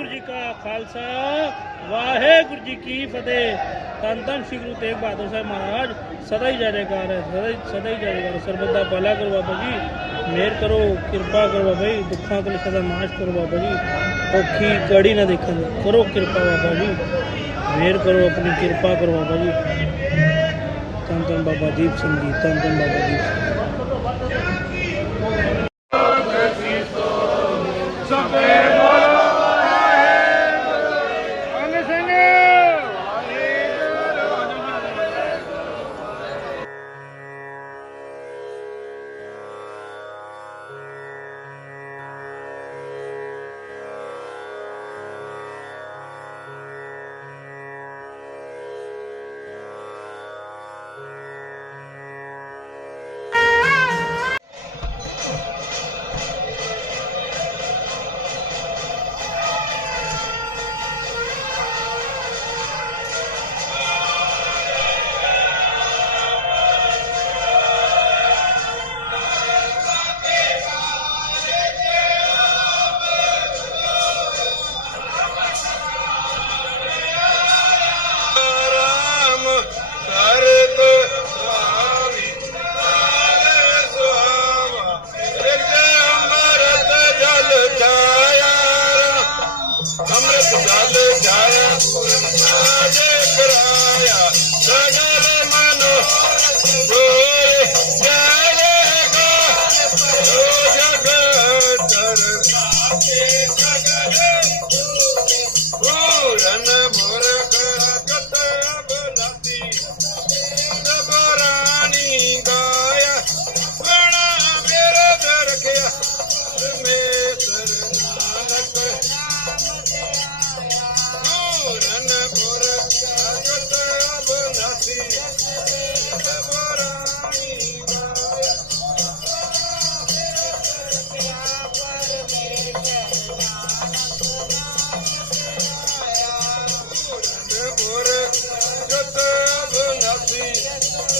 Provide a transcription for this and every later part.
ਵਾਹਿਗੁਰੂ ਜੀ ਕਾ ਖਾਲਸਾ, ਵਾਹਿਗੁਰੂ ਜੀ ਕੀ ਫਤਿਹ। ਧੰਨ ਧੰਨ ਸ਼੍ਰੀ ਗੁਰੂ ਤੇਗ ਬਹਾਦਰ ਸਾਹਿਬ ਮਹਾਰਾਜ, ਸਦਾ ਹੀ ਜੈਕਾਰ ਹੈ, ਸਦਾ ਹੀ ਸਦਾ ਹੀ ਜੈਕਾਰ ਸਰਬਤ ਦਾ ਭਲਾ ਕਰੋ ਬਾਬਾ ਜੀ, ਮਿਹਰ ਕਰੋ, ਕਿਰਪਾ ਕਰੋ ਬਾਬਾ ਜੀ, ਦੁੱਖਾਂ ਕਲ ਦਾ ਨਾਸ਼ ਕਰੋ ਬਾਬਾ ਜੀ ਔਖੀ ਕੜੀ ਨਾ ਦੇਖਣ ਦਿਓ। ਕਰੋ ਕਿਰਪਾ ਬਾਬਾ ਜੀ, ਮਿਹਰ ਕਰੋ, ਆਪਣੀ ਕਿਰਪਾ ਕਰੋ ਬਾਬਾ ਜੀ। ਧੰਨ ਧੰਨ ਬਾਬਾ ਦੀਪ ਸਿੰਘ ਜੀ, ਧੰਨ ਧੰਨ ਬਾਬਾ ਦੀਪ ਸਿੰਘ ਜਤ ਬਨਾਸੀ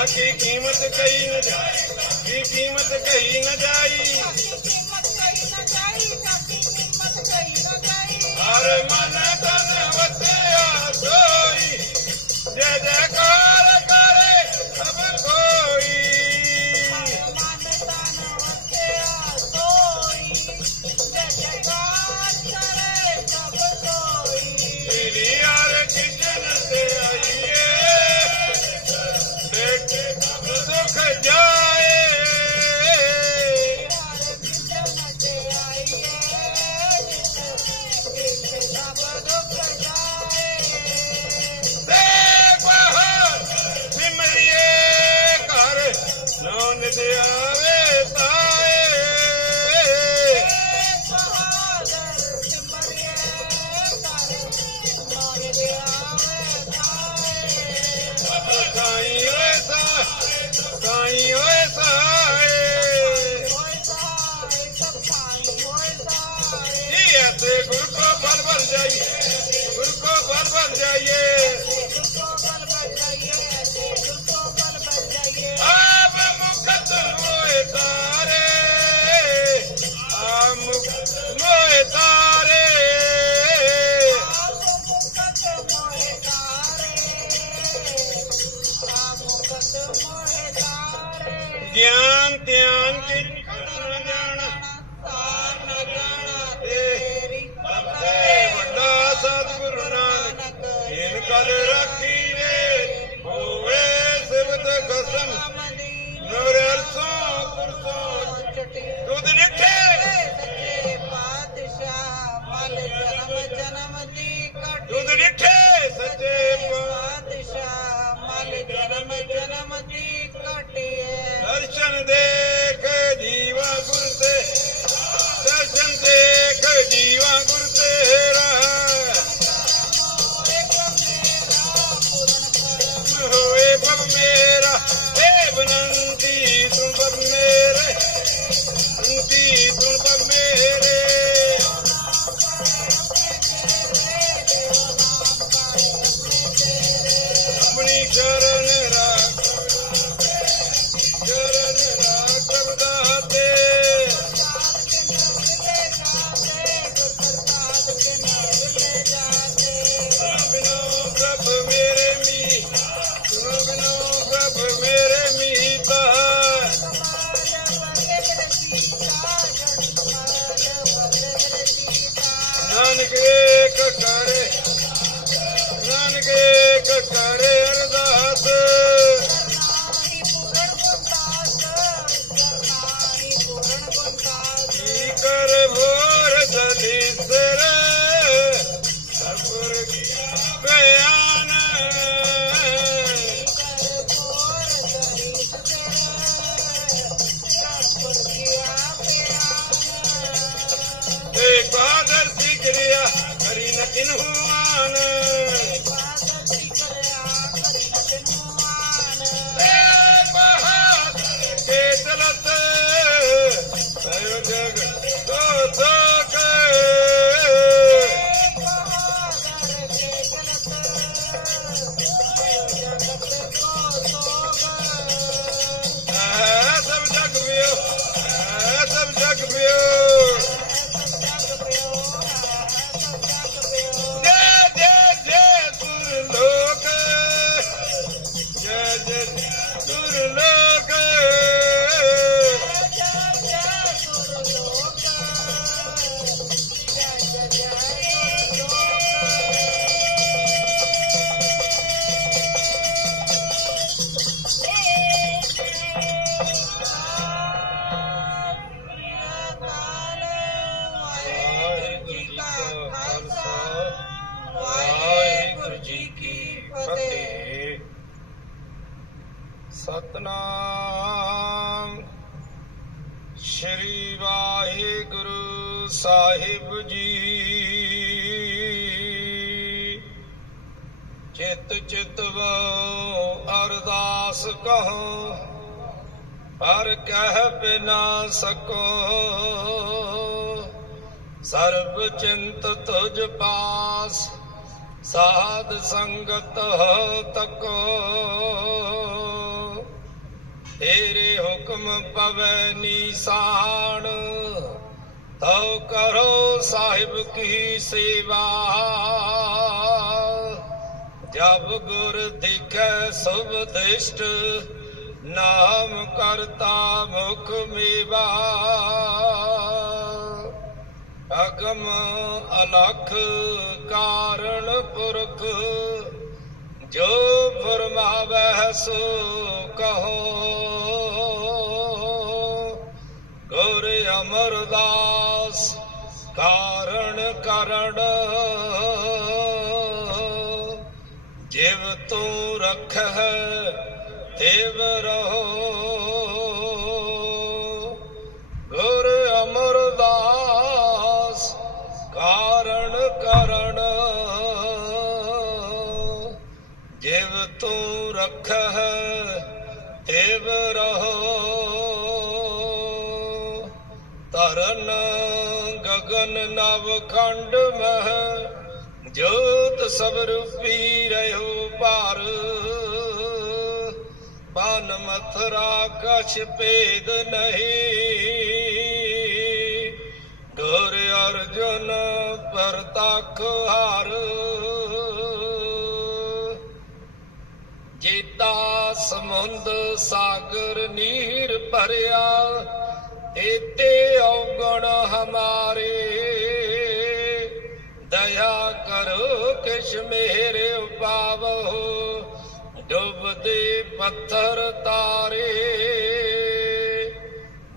ਹਾਂ ਕੀ ਕੀਮਤ ਕਹੀ ਨਾ ਜਾਈ। ਕੀ ਕੀਮਤ ਕਹੀ ਨਾ ਜਾਈ। ਹਰ ਮਨ ਚਿਤ ਚਿਤਵੋ ਅਰਦਾਸ ਕਹੋ, ਹਰ ਕਹਿ ਬਿਨਾ ਸਕੋ। ਸਰਬ ਚਿੰਤ ਤੁਜ ਪਾਸ, ਸਾਧ ਸੰਗਤ ਹੋ ਤਕੋ। ਤੇਰੇ ਹੁਕਮ ਪਵੈ ਨੀਸਾਨ, ਤਉ ਕਰੋ ਸਾਹਿਬ ਕੀ ਸੇਵਾ। ਜਬ ਗੁਰ ਦੇਖੈ ਸੁਭ ਦਿਸ਼ਟ, ਨਾਮ ਕਰਤਾ ਮੁਖ ਮੇਵਾ। ਅਗਮ ਅਲਖ ਕਾਰਣ ਪੁਰਖ, ਜੋ ਫਰਮਾਵੈ ਸੋ ਕਹੋ। ਗੁਰ ਅਮਰਦਾਸ ਕਾਰਣ ਕਰਣ ਤੂੰ ਦੇਵ ਰਹੋ। ਗੁਰ ਅਮਰਦਾਸ ਕਾਰਣ ਕਰਣ ਜਿਵ ਤੂੰ ਰਖੈ ਤੇਵ ਰਹੋ। ਤਰਨ ਗਗਨ ਨਵ ਖੰਡ ਮਹਿ, ਜੋਤ ਸਭ ਰੂਪੀ ਰਹਿਓ ਭਾਰ। ਬਨ ਮਥਰਾ ਕਛ ਭੇਦ ਨਹੀਂ। ਗੁਰ ਅਰਜੁਨ ਪਰਤਖ ਹਾਰ। ਜੀਤਾ ਸਮੁੰਦ ਸਾਗਰ ਨੀਰ ਭਰਿਆ, ਤੇਤੇ ਔਗਣ ਹਮਾਰੇ। ਦਇਆ ਕਰੋ ਕਿਛ ਮੇਰੇ ਉਪਾਵੋ ਡੁੱਬਦੇ ਪੱਥਰ ਤਾਰੇ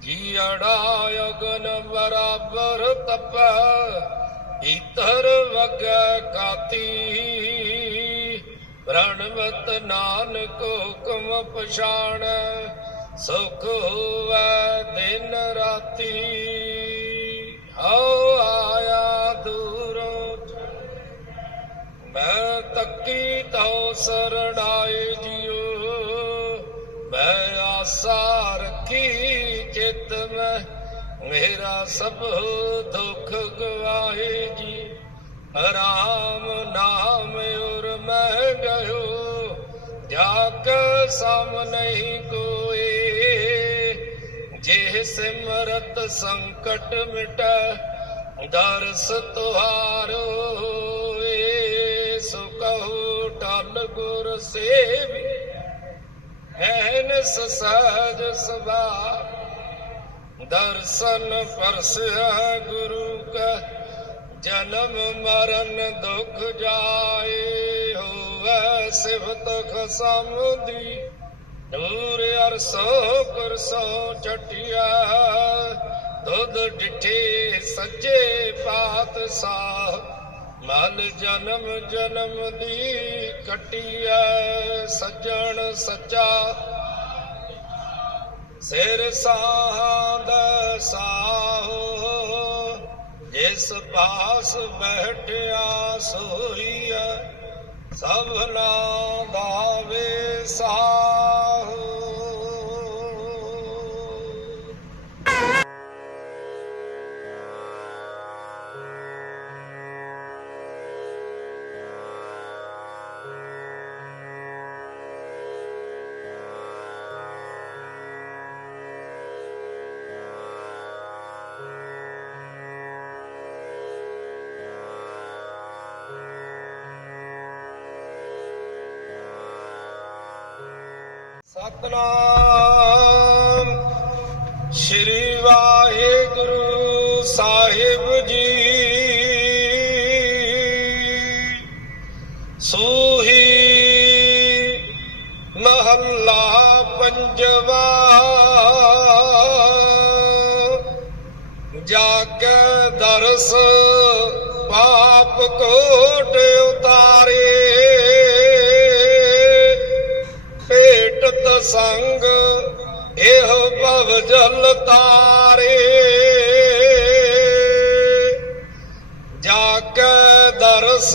ਜੀੜਾ ਅਗਨ ਬਰਾਬਰ ਤਪ, ਇਤਰ ਵਗੈ ਕਾਤੀ। ਪ੍ਰਣਵਤ ਨਾਨਕ ਹੁਕਮ ਪਛਾਣ, ਸੁਖ ਹੋਵੈ ਦਿਨ ਰਾਤੀ। ਹਉ ਆਇਆ ਦੂਰੋਂ। ਮੈਂ ਤੱਕੀ ਤਉ ਸਰਣਾਏ ਜੀ ਮੈਂ ਆਸਾ ਰੱਖੀ ਚਿਤ ਮੈਂ, ਮੇਰਾ ਸਭ ਦੁੱਖ ਗਵਾਏ ਜੀ। ਰਾਮ ਨਾਮ ਉਰ ਮੈਂ ਗਇਓ, ਜਾ ਕੇ ਸਮ ਨਹੀਂ ਕੋਏ। ਜੇ ਸਿਮਰਤ ਸੰਕਟ ਮਿਟੈ, ਦਰਸ ਤੁਹਾਰੋ ਏ ਸੋ ਕਹੋ ਟਲ ਗੁਰ ਸੇਵੀ। ਐਨਸ ਸਹਜ ਸਭਾ। ਦਰਸ਼ਨ ਪਰਸਿਆ ਗੁਰੂ ਕਾ, ਜਨਮ ਮਰਨ ਦੁਖ ਜਾਏ ਹੋਵੇ ਸਿਫਤ ਖਸਮ ਦੀ ਦੂਰ ਅਰਸੋ ਕੁਰਸੋ ਚਟਿਆ ਦੁੱਧ ਡਿਠੇ ਸੱਜੇ ਪਾਤ ਮਨ ਜਨਮ ਜਨਮ ਦੀ ਕਟਿਆ ਸੱਜਣ ਸੱਚਾ। ਸਿਰ ਸਾਹਦ ਸਾਹੋ, ਜਿਸ ਪਾਸ ਬੈਠਿਆ ਸੋਈਆ ਸਭਨਾ ਦਾਵੇ ਸਾਹੋ ਸਤਨਾਮ। ਸ੍ਰੀ ਵਾਹਿਗੁਰੂ ਸਾਹਿਬ ਜੀ। ਸੋਹੀ ਮਹੱਲਾ ਪੰਜਵਾ। ਜਾਗ ਦਰਸ ਪਾਪ ਕੋਟ ਉਤਾਰੇ। ਸੰਗ, ਇਹ ਭਵ ਜਲ ਤਾਰੇ। ਜਾ ਕੇ ਦਰਸ,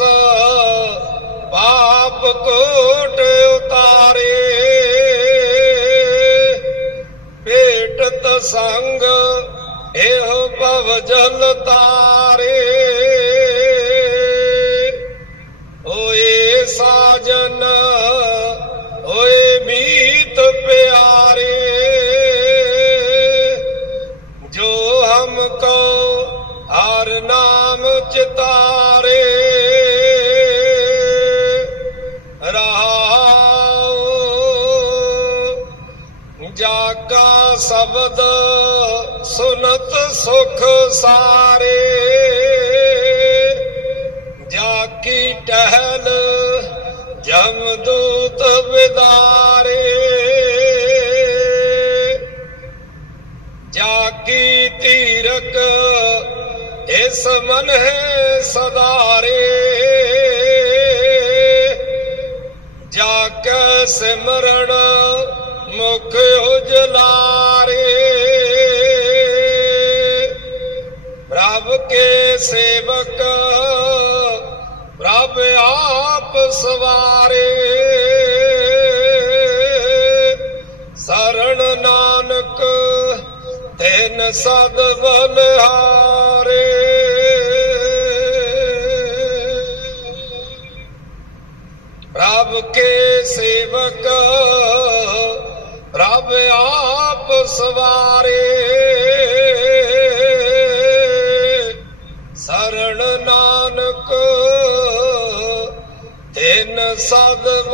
ਪਾਪ ਕੋਟ ਉਤਾਰੇ। ਭੇਟਤ ਸੰਗ, ਇਹ ਭਵ ਜਲ ਤਾਰੇ। ਓਏ ਸਾਜਨ ਸੁਖ ਸਾਰੇ। ਜਾ ਕੀ ਟਹਿਲ ਜਮਦੂਤ ਵਿਦਾਰੇ। ਜਾ ਕੀ ਤੀਰਕ, ਇਸ ਮਨ ਹੈ ਸਦਾਰੇ। ਜਾ ਕੇ ਸਿਮਰਨ ਮੁਖ ਉਜਲਾ। ਕੇ ਸੇਵਕ, ਪ੍ਰਭ ਆਪ ਸਵਾਰੇ। ਸਰਣ ਨਾਨਕ, ਤੈਨ ਸਦ ਬਲਹਾਰੇ। ਪ੍ਰਭ ਕੇ ਸੇਵਕ, ਪ੍ਰਭ ਆਪ ਸਵਾਰੇ।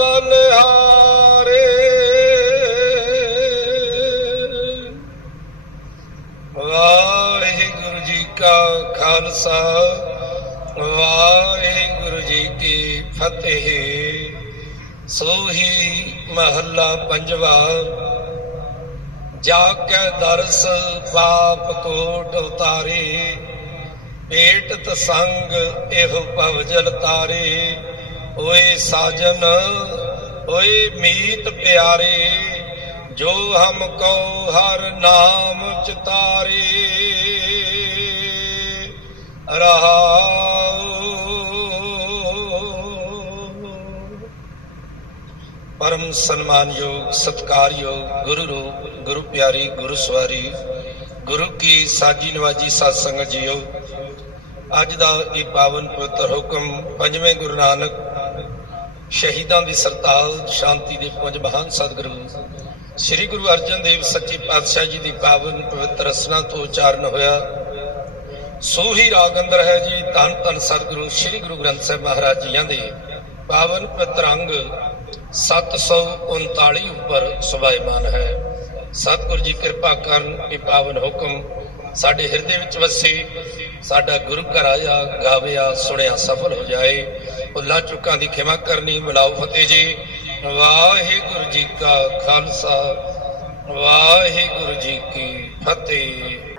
ਸਦ ਵਾਹਿਗੁਰੂ ਜੀ ਕਾ ਖਾਲਸਾ, ਵਾਹਿਗੁਰੂ ਜੀ ਕੀ ਫਤਿਹ। ਸੋਹੀ ਮਹੱਲਾ ਪੰਜਵਾ, ਜਾ ਕੇ ਦਰਸ ਪਾਪ ਕੋਟ ਉਤਾਰੇ ਪੇਟ ਤਸੰਗ ਇਹੋ ਭਵਜਲ ਤਾਰੇ। ਓਏ ਸਾਜਨ, ਓਏ ਮੀਤ ਪਿਆਰੇ, ਜੋ ਹਮ ਕੋ ਹਰ ਨਾਮ ਚਿਤਾਰੇ। ਰਹਾਉ ਪਰਮ ਸਨਮਾਨਯੋਗ, ਸਤਕਾਰਯੋਗ, ਗੁਰੂ ਰੂਪ, ਗੁਰੂ ਪਿਆਰੀ, ਗੁਰੂ ਸਵਾਰੀ, ਗੁਰੂ ਕੀ ਸਾਜੀ ਨਵਾਜੀ ਸਾਧ ਸੰਗਤ ਜੀਓ, ਅੱਜ ਦਾ ਇਹ ਪਾਵਨ ਪਵਿੱਤਰ ਹੁਕਮ ਪੰਜਵੇਂ ਗੁਰੂ ਨਾਨਕ ਸ਼ਹੀਦਾਂ ਦੀ ਸਰਤਾਲ ਸ਼ਾਂਤੀ ਦੇ ਪੰਜ ਮਹਾਨ ਸਤਿਗੁਰੂ। ਸ੍ਰੀ ਗੁਰੂ ਅਰਜਨ ਦੇਵ ਸੱਚੇ ਪਾਤਸ਼ਾਹ ਜੀ ਦੀ ਪਾਵਨ ਪਵਿੱਤਰ ਰਸਨਾ ਤੋਂ ਉਚਾਰਨ ਹੋਇਆ। ਸੋਹੀ ਰਾਗ ਅੰਦਰ ਹੈ ਜੀ, ਧੰਨ ਧੰਨ ਸਤਿਗੁਰੂ ਸ੍ਰੀ ਗੁਰੂ ਗ੍ਰੰਥ ਸਾਹਿਬ ਮਹਾਰਾਜ ਜੀਆਂ ਦੇ। ਪਾਵਨ ਪਵਿੱਤਰ ਅੰਗ 739 ਉੱਪਰ ਸੁਭਾਇਮਾਨ ਹੈ। ਸਤਿਗੁਰ ਜੀ ਕਿਰਪਾ ਕਰਨ ਇਹ ਪਾਵਨ ਹੁਕਮ ਸਾਡੇ ਹਿਰਦੇ ਵਿੱਚ ਵਸੇ। ਸਾਡਾ ਗੁਰੂ ਘਰ ਆਇਆ ਗਾਵਿਆ ਸੁਣਿਆ ਸਫਲ ਹੋ ਜਾਏ। ਭੁੱਲਾਂ ਚੁੱਕਾਂ ਦੀ ਖਿਮਾ ਕਰਨੀ, ਮਿਲਾਓ ਫਤਿਹ ਜੀ। ਵਾਹਿਗੁਰੂ ਜੀ ਕਾ ਖਾਲਸਾ, ਵਾਹਿਗੁਰੂ ਜੀ ਕੀ ਫਤਿਹ।